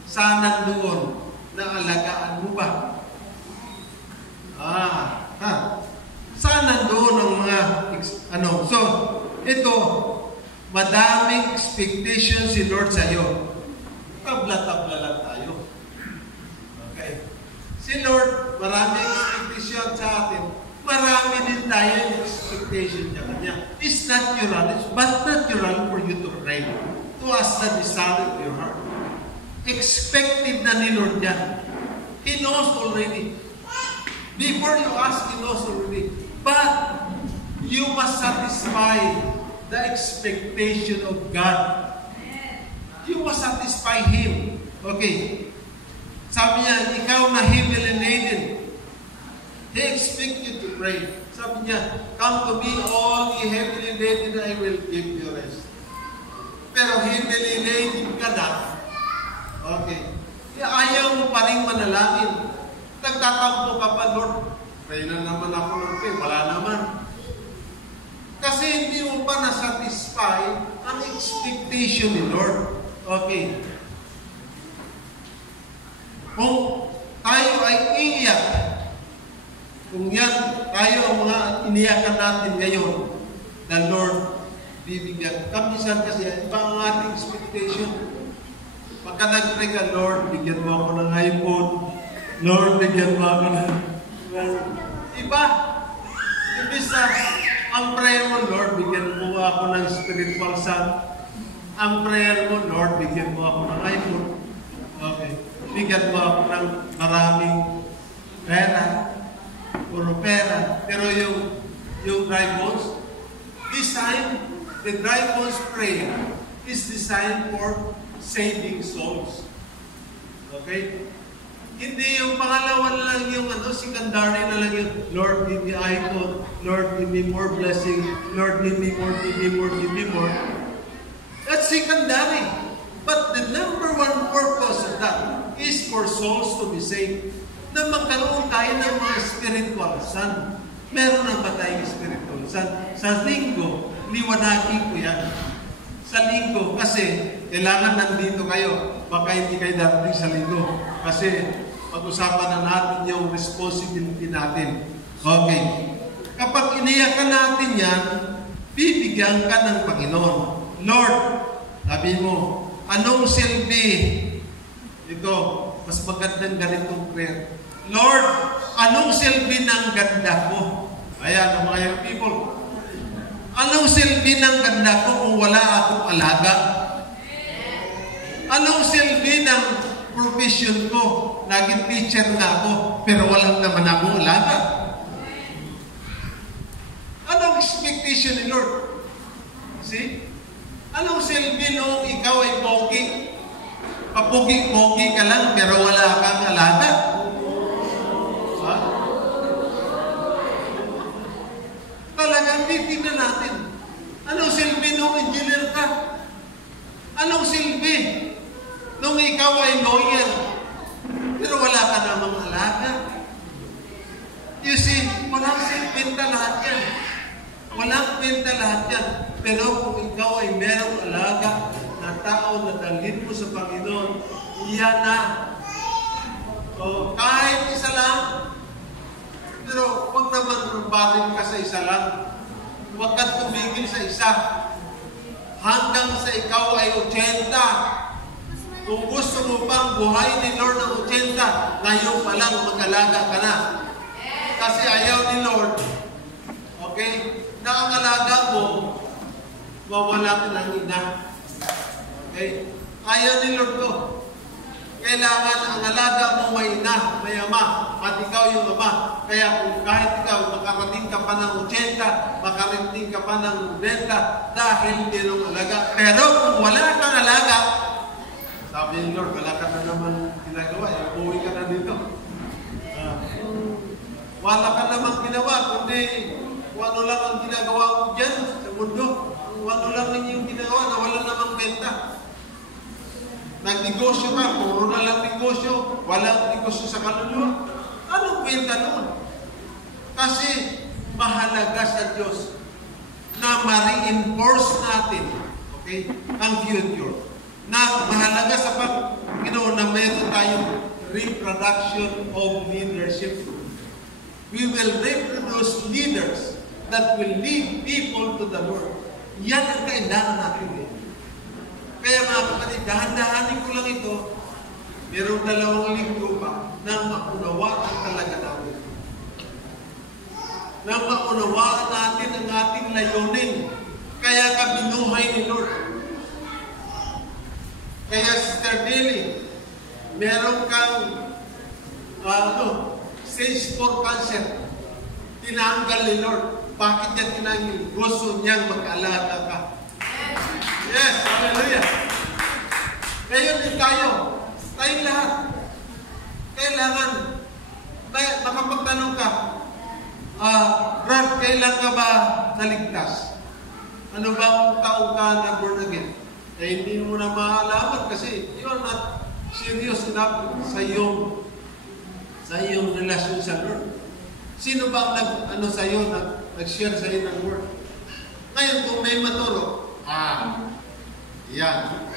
Saan nandoon na alagaan mo ba? Saan nandoon ang mga So, ito, madaming expectation si Lord sa iyo. Tabla-tabla lang tayo. Okay. Si Lord, maraming expectation sa atin. Marami din tayo expectation sa Kanya. It's natural, but natural for you to pray. To ask the desire of your heart. Expected na ni Lord yan. He knows already. Before you ask, He knows already. But, you must satisfy the expectation of God. You must satisfy Him. Okay. Sabi niya, ikaw na heavily laden. He expects you to pray. Sabi niya, come to me all ye heavily laden, I will give you rest. Pero heavily laden ka na. Okay. Ayaw mo pa rin manalangin. Nagtatampo ka pa, Lord. Pray na naman ako ng pray. Wala naman. Kasi hindi mo pa na-satisfy ang expectation ni Lord. Okay. Kung tayo ay iiyak, kung yan, tayo ang mga iniyakan natin ngayon, the Lord bibigyan. Kamisan kasi, iba ang ating expectation. Pagka nag-pray ka, Lord, bigyan mo ako ng iPhone, Lord, bigyan mo ako ng iba. Ibig sa, ang prayer mo, Lord, bigyan mo ako ng spiritual son. Ang prayer mo, Lord, bigyan mo ako ng iPhone. Okay. Bigyan mo ako ng maraming pera. Puro pera. Pero yung dry bones, the dry bones prayer is designed for saving souls. Okay? Hindi yung pangalawa lang yung secondary na lang yung Lord, give me iPhone. Lord, give me more blessing. Lord, give me more, give me more, give me more. That's secondary. But the number one purpose of that is for souls to be saved. Na magkaroon tayo ng mga spiritual son. Meron na ba tayong spiritual son? Sa linggo, liwanagin ko yan. Sa linggo, kasi kailangan nandito kayo. Baka hindi kayo darating sa linggo. Kasi pag-usapan na natin yung responsibility natin. Okay. Kapag iniyakan natin yan, bibigyan ka ng Panginoon. Lord, sabi mo, anong silbi? Ito, mas magandang ganitong prayer. Lord, anong silbi ng ganda ko? Ayan, mga young people. Anong silbi ng ganda ko kung wala akong alaga? Anong silbi ng profession ko? Naging teacher na ako, pero walang naman akong alaga. Anong expectation ni Lord? See? Anong silbi nung ikaw ay pogi? Papugi-pogi ka lang, pero wala kang alaga. Ha? Talagang titignan natin. Anong silbi nung engineer ka? Anong silbi nung ikaw ay lawyer? Pero wala ka namang alaga. You see, walang silbinta lahat yan. Walang benta lahat yan. Pero kung ikaw ay merong alaga na tao na dalhin mo sa Panginoon, iyan na. So, kahit isa lang, pero huwag naman rumbarin ka sa isa lang. Huwag ka tumigil sa isa. Hanggang sa ikaw ay 80. Kung gusto mo pang buhay ni Lord ng 80, ngayon pa lang mag-alaga ka na. Kasi ayaw ni Lord, okay, na ang alaga mo, mawala ka ng ina. Okay? Ayaw ni Lord ko. Kailangan ang alaga mo may ina, may ama, at ikaw yung ama. Kaya kung kahit ikaw, makarating ka pa ng 80, makarating ka pa ng 90, dahil merong alaga. Pero kung wala kang alaga, sabi ni Lord, wala ka na naman ginagawa, uwi ka na dito. Wala ka naman ginawa, kundi kung ano lang ang ginagawa mo dyan sa mundo. Kung ano lang yung ginagawa na wala namang benta. Nagnegosyo ka, puro na lang negosyo, walang negosyo sa kaluluwa. Anong benta noon? Kasi mahalaga sa Diyos na ma-reinforce natin, okay, ang future. Na mahalaga sa Panginoon na mayroon tayong reproduction of leadership. We will reproduce leaders that will lead people to the Lord. Yan ang kailangan natin. Kaya mga kapatid, dahan-dahanin ko lang ito, mayroong 2 linggo pa na maunawaan talaga natin. Na maunawaan natin ang ating layunin. Kaya ka binuhay ni Lord. Kaya Sister Billy, meron kang stage 4 cancer. Tinanggal ni Lord. Bakit niya tinanggal? Gusto niyang mag-alaga ka. Yes, hallelujah. Ngayon din tayo. Tayong lahat. Kailangan, makapagtanong ka, Brad, kailan ka ba naligtas? Ano bang taong ka na born again? Eh, hindi mo na maalaman kasi you're not serious enough sa iyong relasyon sa Lord. Sino ba ang nag-share sa iyo ng word? Ngayon, kung may maturo, yan.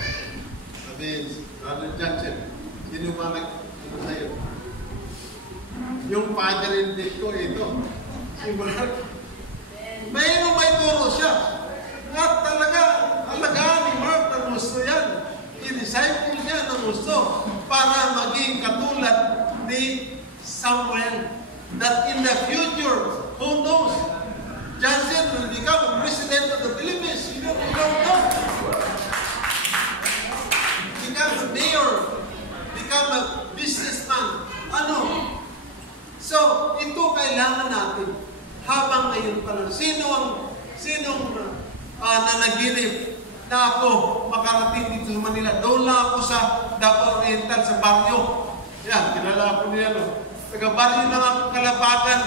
Sabihin, Brother Johnson, sino ba sa iyo? Yung father-in-law ko, ito. Si Mark. May turo siya. At talaga, alagaan ni Mark na gusto yan. I-disciple niya na gusto para maging katulad ni Samuel that in the future, who knows, Johnson will become president of the Philippines. You don't know. Become a mayor. Become a businessman. Ano? So, ito kailangan natin. Habang ngayon pa lang. Sinong nanaginip na ako makarating dito sa Manila? Doon lang ako sa Davao Oriental, sa Barrio. Yan, kilala ako niya. Taga-Barrio lang ako Kalabagan.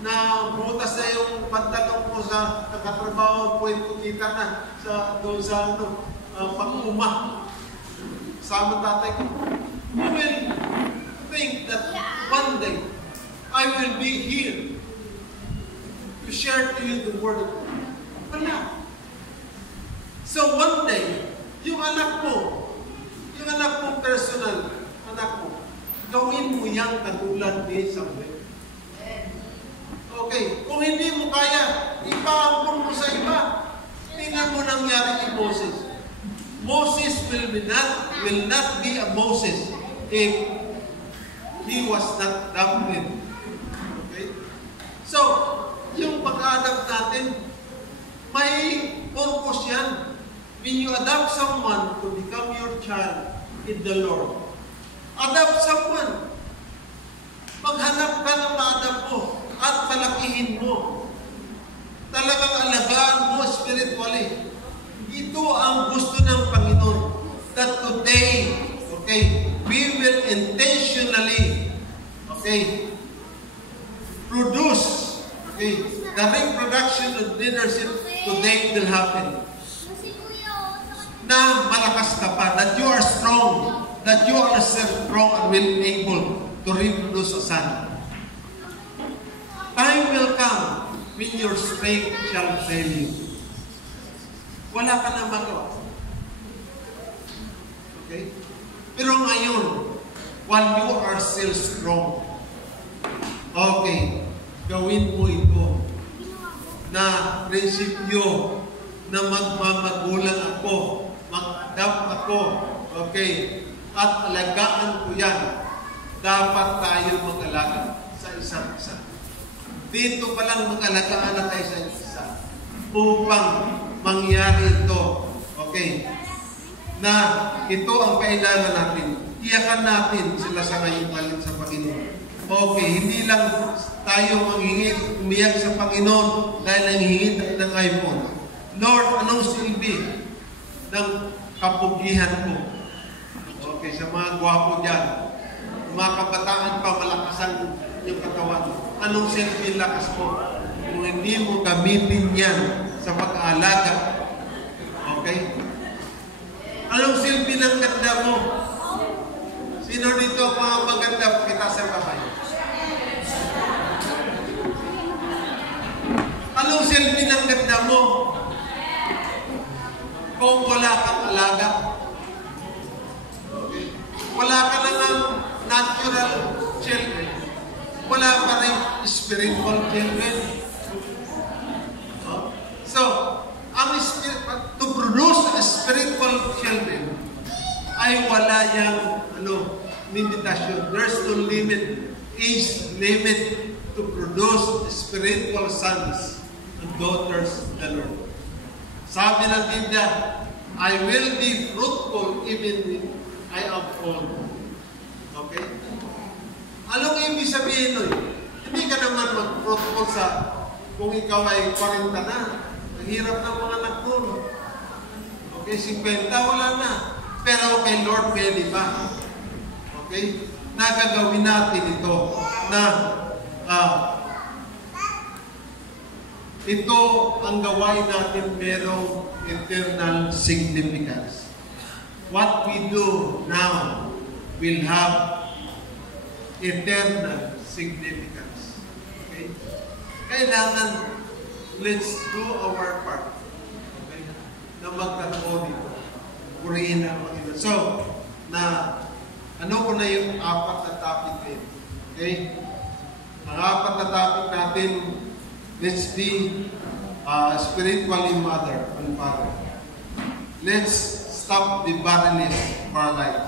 Na butas na yung pantalong ko sa nakatrabaho, pwede ko kita na doon sa pag-uma. Sama tatay ko. You will think that one day, I will be here to share to you the Word of God. Wala. So one day, yung anak mo personal, anak mo, gawin mo yang katulad ni Samuel. Okay, kung hindi mo kaya, ipaampun mo sa iba. Tingnan mo nangyari kay Moses. Moses will not be a Moses if he was not adopted. Okay? So, yung pag-adapt natin, may purpose yan. When you adopt someone to become your child in the Lord, adopt someone. Maghanap ka ng ma-adopt mo at palakihin mo. Talagang alagaan mo spiritually. Ito ang gusto ng Panginoon. That today, okay, we will intentionally, okay, produce, okay, the reproduction of leadership today will happen. Na malakas ka pa, that you are strong, that you are strong and will able to reproduce a son. Time will come when your strength shall fail you. Wala ka na magawa. Okay? Pero ngayon, while you are still strong, okay, gawin mo ito na prinsipyo na magmamagulang ako, mag-adapt ako, okay, at alagaan ko yan. Dapat tayo mag-alaga sa isa't isa. Dito pa lang mag-alagaan na tayo sa isa't isa upang mangyari ito, okay, na ito ang kailangan natin. Iyakan natin sila sa ngayong galit sa Panginoon. Okay, hindi lang tayo manghingit, umiyak sa Panginoon dahil nanghingit ng iPhone. Lord, anong silbi ng kapugihan ko? Okay, sa mga gwapo dyan, mga kabataan pa malakasan yung katawan. Anong silbi lakas mo? Kung hindi mo gamitin yan sa pag-aalaga. Okay? Anong silbi ng ganda mo? Sino dito ang mga maganda kita sa bahay? Anong silbi ng ganda mo? Kung wala kang alaga. Okay? Wala ka lang natural children. Wala pa rin spiritual children. So, to produce a spiritual children ay wala yang limitasyon. There's no limit, age limit to produce spiritual sons and daughters of the Lord. Sabi ng Biblia, I will be fruitful even when I am old. Okay? Anong ibig sabihin nun? Hindi ka naman mag-fruitful sa kung ikaw ay 40 na. Ang hirap ng mga anak nun. Okay, 50, wala na. Pero kay Lord, pwede pa. Okay? Nagagawin natin ito na ito ang gawain natin merong eternal significance. What we do now will have eternal significance. Okay? Kailangan let's do our part. Okay? Na magkaroon dito. Purihin ang Panginoon. So, ano ko na yung apat na topic din. Okay? Ang apat na topic natin, let's be spiritually mother and father. Let's stop the barrenness of our life.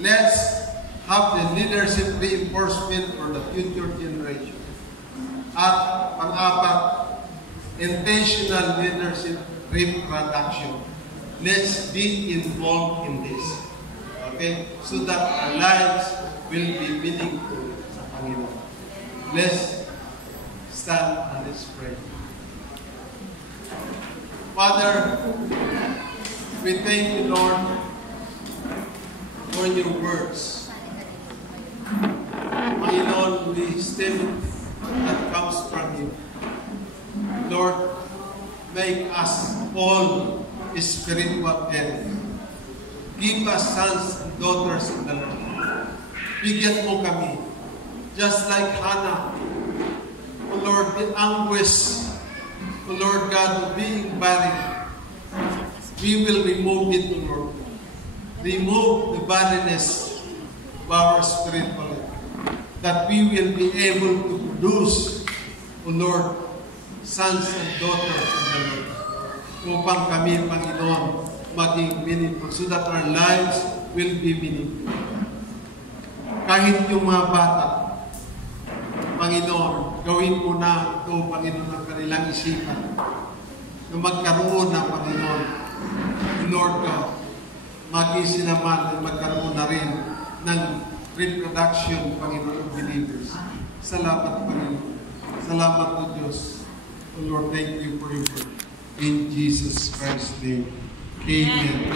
let's have the leadership reinforcement for the future generation. At pang-apat, intentional leadership reproduction. Let's be involved in this. Okay? So that our lives will be meaningful sa Panginoon. Let's stand and let's pray. Father, we thank you, Lord, for your words. Panginoon, we stand that comes from you. Lord, make us all spiritual parents. Give us sons and daughters in the Lord. Bigyan mo kami. Just like Hannah, O Lord, the anguish, O Lord God, of being barren. We will remove it, O Lord. Remove the barrenness of our spiritual life. That we will be able to produce, O Lord, sons and daughters in the Lord. Upang kami, Panginoon, maging meaningful so that our lives will be meaningful. Kahit yung mga bata, Panginoon, gawin mo na ito, Panginoon, ang kanilang isipan na magkaroon na, Panginoon, Lord God, maging sila man magkaroon na rin ng reproduction, Panginoon, of believers. Salamat, Panginoon. Salamat po, Diyos. Oh Lord, thank you for your word. In Jesus Christ's name. Amen.